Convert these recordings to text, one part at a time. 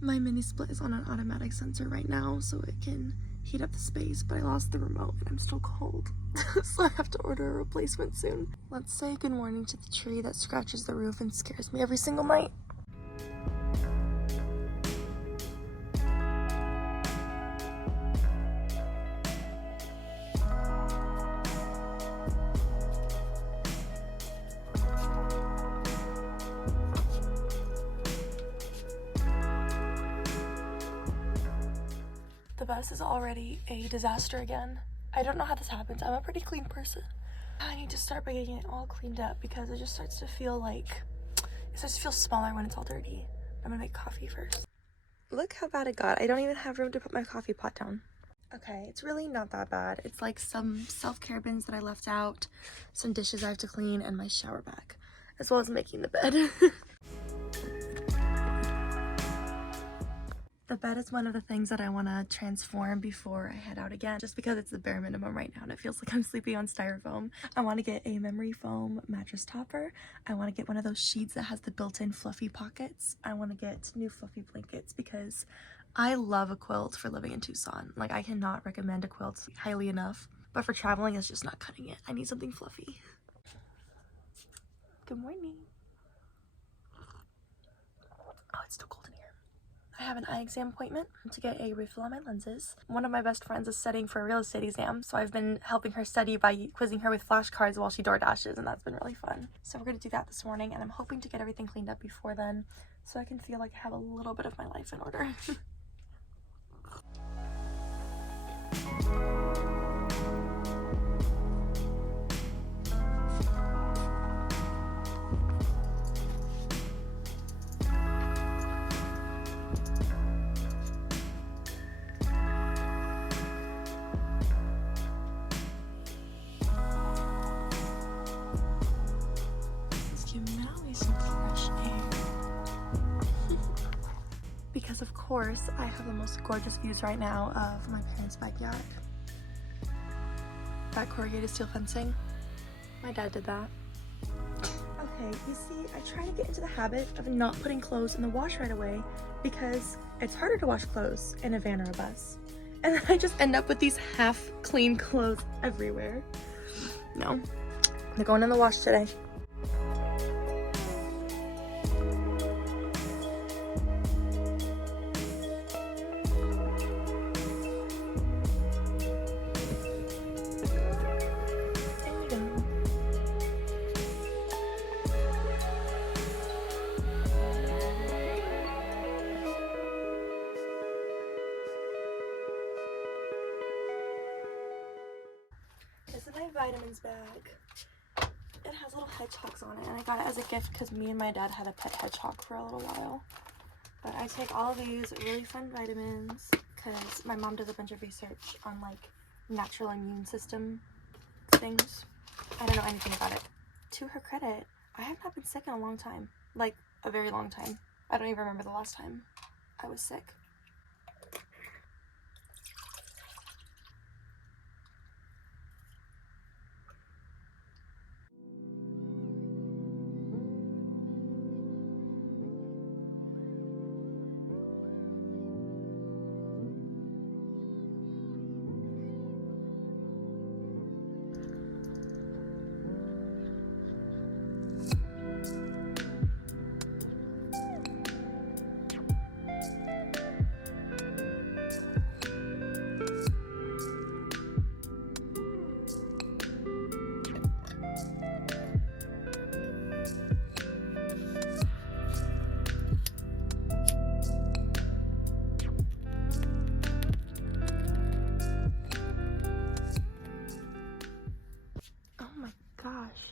My mini split is on an automatic sensor right now, so it can heat up the space, but I lost the remote and I'm still cold. So I have to order a replacement soon. Let's say good morning to the tree that scratches the roof and scares me every single night. The bus is already a disaster again. I don't know how this happens. I'm a pretty clean person. I need to start by getting it all cleaned up because it just starts to feel smaller when it's all dirty. I'm gonna make coffee first. Look how bad it got. I don't even have room to put my coffee pot down. Okay, it's really not that bad. It's like some self-care bins that I left out, some dishes I have to clean, and my shower bag, as well as making the bed. The bed is one of the things that I want to transform before I head out again, just because it's the bare minimum right now and it feels like I'm sleeping on styrofoam. I want to get a memory foam mattress topper. I want to get one of those sheets that has the built-in fluffy pockets. I want to get new fluffy blankets because I love a quilt for living in Tucson. Like, I cannot recommend a quilt highly enough, but for traveling it's just not cutting it. I need something fluffy. Good morning. Oh, it's still cold in here. I have an eye exam appointment to get a refill on my lenses. One of my best friends is studying for a real estate exam, so I've been helping her study by quizzing her with flashcards while she door dashes, and that's been really fun. So we're gonna do that this morning, and I'm hoping to get everything cleaned up before then, so I can feel like I have a little bit of my life in order. Because of course I have the most gorgeous views right now of my parents' backyard. That corrugated steel fencing, my dad did that. Okay, you see, I try to get into the habit of not putting clothes in the wash right away because it's harder to wash clothes in a van or a bus. And then I just end up with these half clean clothes everywhere. No, they're going in the wash today. This is my vitamins bag. It has little hedgehogs on it, and I got it as a gift because me and my dad had a pet hedgehog for a little while. But I take all of these really fun vitamins because my mom does a bunch of research on like natural immune system things. I don't know anything about it. To her credit, I have not been sick in a long time. Like, a very long time. I don't even remember the last time I was sick.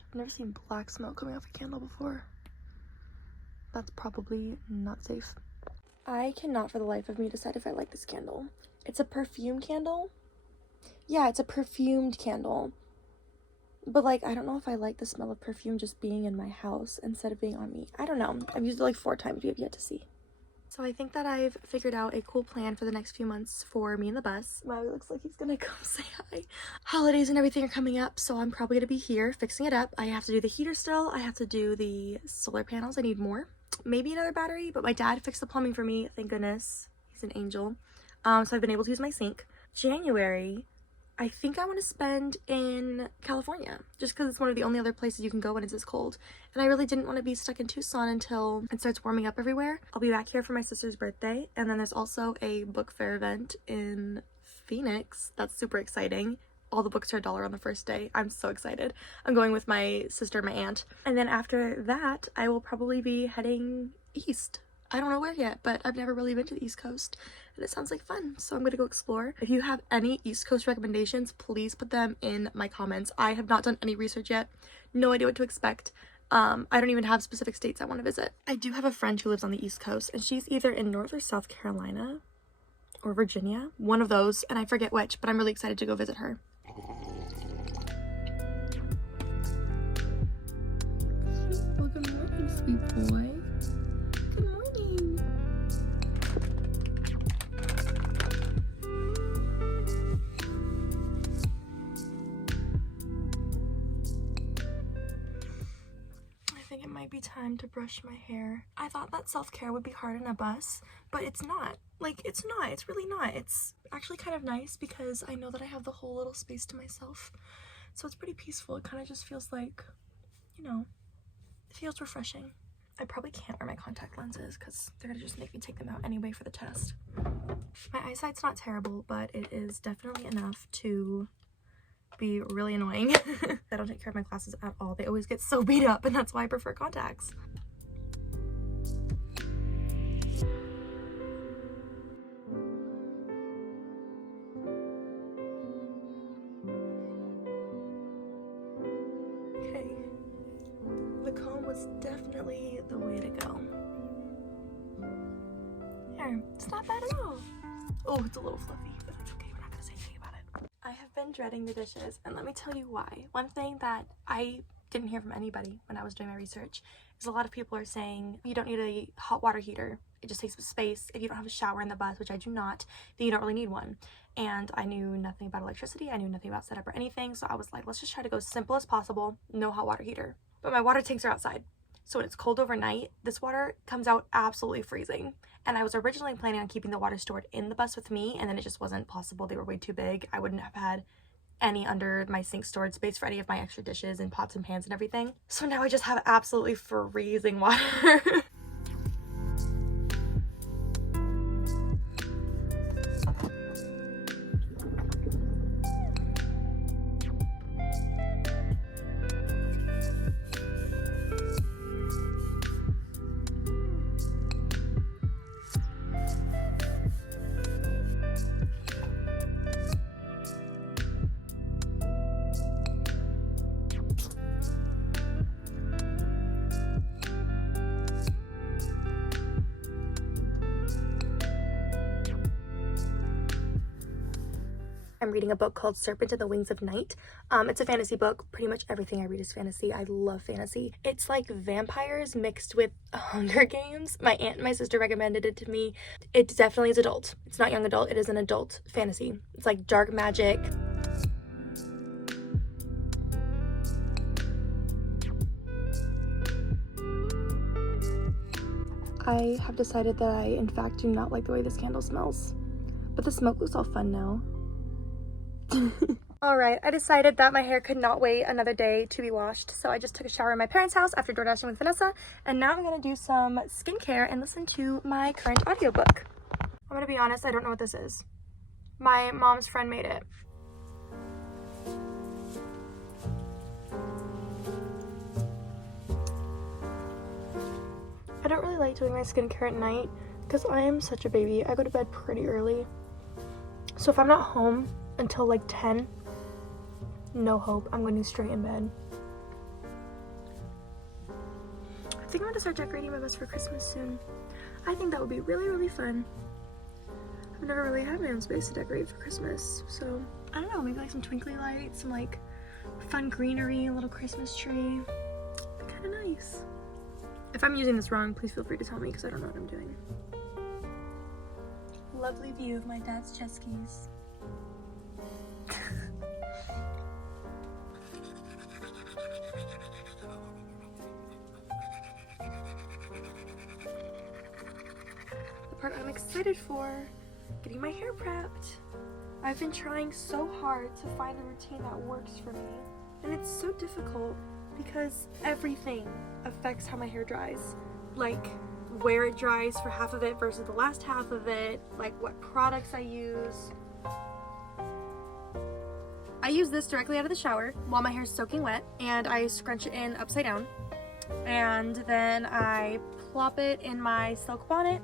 I've never seen black smoke coming off a candle before. That's probably not safe. I cannot for the life of me decide if I like this candle. It's a perfume candle. Yeah, it's a perfumed candle. But like, I don't know if I like the smell of perfume just being in my house instead of being on me. I don't know. I've used it like 4 times. We have yet to see. So I think that I've figured out a cool plan for the next few months for me and the bus. Maui looks like he's gonna come say hi. Holidays and everything are coming up, so I'm probably gonna be here fixing it up. I have to do the heater still. I have to do the solar panels. I need more. maybe another battery, but my dad fixed the plumbing for me, thank goodness. He's an angel. So I've been able to use my sink. January, I think I want to spend in California, just because it's one of the only other places you can go when it's this cold. And I really didn't want to be stuck in Tucson until it starts warming up everywhere. I'll be back here for my sister's birthday, and then there's also a book fair event in Phoenix. That's super exciting. All the books are $1 on the first day. I'm so excited. I'm going with my sister and my aunt. And then after that, I will probably be heading east. I don't know where yet, but I've never really been to the East Coast, and it sounds like fun, so I'm gonna go explore. If you have any East Coast recommendations, please put them in my comments. I have not done any research yet. No idea what to expect. I don't even have specific states I want to visit. I do have a friend who lives on the East Coast, and she's either in North or South Carolina or Virginia, one of those, and I forget which, but I'm really excited to go visit her. Well, good morning, sweet boy. Good morning. I think it might be time to brush my hair. I thought that self-care would be hard in a bus, but it's not. Like, it's not. It's really not. It's actually kind of nice because I know that I have the whole little space to myself. So it's pretty peaceful. It kind of just feels like, you know, it feels refreshing. I probably can't wear my contact lenses because they're gonna just make me take them out anyway for the test. My eyesight's not terrible, but it is definitely enough to be really annoying. I don't take care of my glasses at all. They always get so beat up, and that's why I prefer contacts. Okay, the comb was definitely the way to go. There, it's not bad at all. Oh, it's a little fluffy, but it's okay. We're not gonna say anything about it. I have been dreading the dishes, and let me tell you why. One thing that I didn't hear from anybody when I was doing my research is a lot of people are saying you don't need a hot water heater. It just takes up space. If you don't have a shower in the bus, which I do not, then you don't really need one. And I knew nothing about electricity. I knew nothing about setup or anything. So I was like, let's just try to go simple as possible. No hot water heater. But my water tanks are outside. So when it's cold overnight, this water comes out absolutely freezing. And I was originally planning on keeping the water stored in the bus with me, and then it just wasn't possible. They were way too big. I wouldn't have had any under my sink storage space for any of my extra dishes and pots and pans and everything. So now I just have absolutely freezing water. I'm reading a book called Serpent and the Wings of Night. It's a fantasy book. Pretty much everything I read is fantasy. I love fantasy. It's like vampires mixed with Hunger Games. My aunt and my sister recommended it to me. It definitely is adult. It's not young adult. It is an adult fantasy. It's like dark magic. I have decided that I, in fact, do not like the way this candle smells. But the smoke looks all fun now. Alright, I decided that my hair could not wait another day to be washed, so I just took a shower in my parents' house after door dashing with Vanessa, and now I'm going to do some skincare and listen to my current audiobook. I'm going to be honest, I don't know what this is. My mom's friend made it. I don't really like doing my skincare at night because I am such a baby. I go to bed pretty early. So if I'm not home until like 10, no hope. I'm going to be straight in bed. I think I'm going to start decorating my bus for Christmas soon. I think that would be really, really fun. I've never really had my own space to decorate for Christmas. So, I don't know, maybe like some twinkly lights, some like fun greenery, a little Christmas tree. Kind of nice. If I'm using this wrong, please feel free to tell me because I don't know what I'm doing. Lovely view of my dad's jet skis. part I'm excited for, getting my hair prepped. I've been trying so hard to find a routine that works for me, and it's so difficult because everything affects how my hair dries. Like where it dries for half of it versus the last half of it, like what products I use. I use this directly out of the shower while my hair is soaking wet, and I scrunch it in upside down, and then I plop it in my silk bonnet.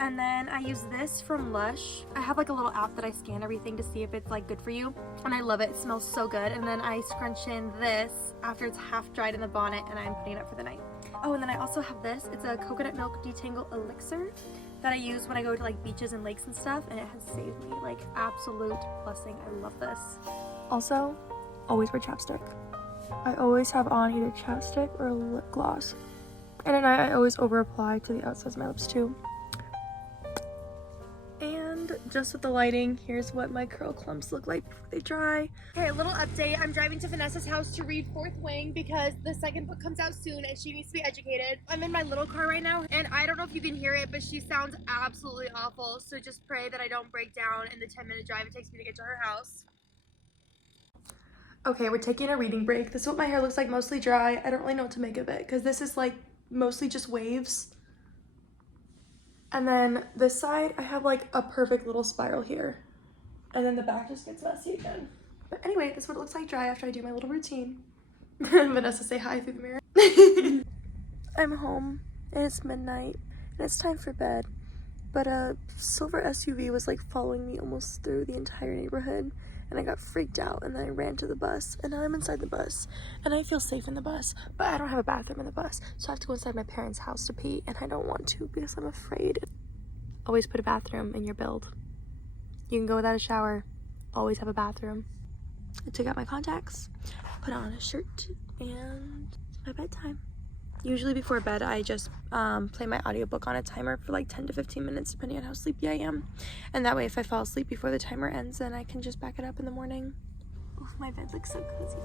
And then I use this from Lush. I have like a little app that I scan everything to see if it's like good for you, and I love it. It smells so good. And then I scrunch in this after it's half dried in the bonnet, and I'm putting it up for the night. Oh, and then I also have this. It's a coconut milk detangle elixir that I use when I go to like beaches and lakes and stuff, and it has saved me like absolute blessing. I love this. Also, always wear chapstick. I always have on either chapstick or lip gloss, and at night I always over apply to the outsides of my lips too. And just with the lighting, here's what my curl clumps look like before they dry. Okay, a little update. I'm driving to Vanessa's house to read Fourth Wing because the second book comes out soon and she needs to be educated. I'm in my little car right now, and I don't know if you can hear it, but she sounds absolutely awful. So just pray that I don't break down in the 10-minute drive it takes me to get to her house. Okay, we're taking a reading break. This is what my hair looks like, mostly dry. I don't really know what to make of it because this is like mostly just waves. And then this side, I have like a perfect little spiral here. And then the back just gets messy again. But anyway, this is what it looks like dry after I do my little routine. Vanessa, say hi through the mirror. I'm home, and it's midnight, and it's time for bed. But a silver SUV was like following me almost through the entire neighborhood, and I got freaked out, and then I ran to the bus, and now I'm inside the bus, and I feel safe in the bus, but I don't have a bathroom in the bus, so I have to go inside my parents' house to pee, and I don't want to because I'm afraid. Always put a bathroom in your build. You can go without a shower, always have a bathroom. I took out my contacts, put on a shirt, and it's my bedtime. Usually before bed, I just play my audiobook on a timer for like 10 to 15 minutes, depending on how sleepy I am. And that way, if I fall asleep before the timer ends, then I can just back it up in the morning. Oof, my bed looks so cozy.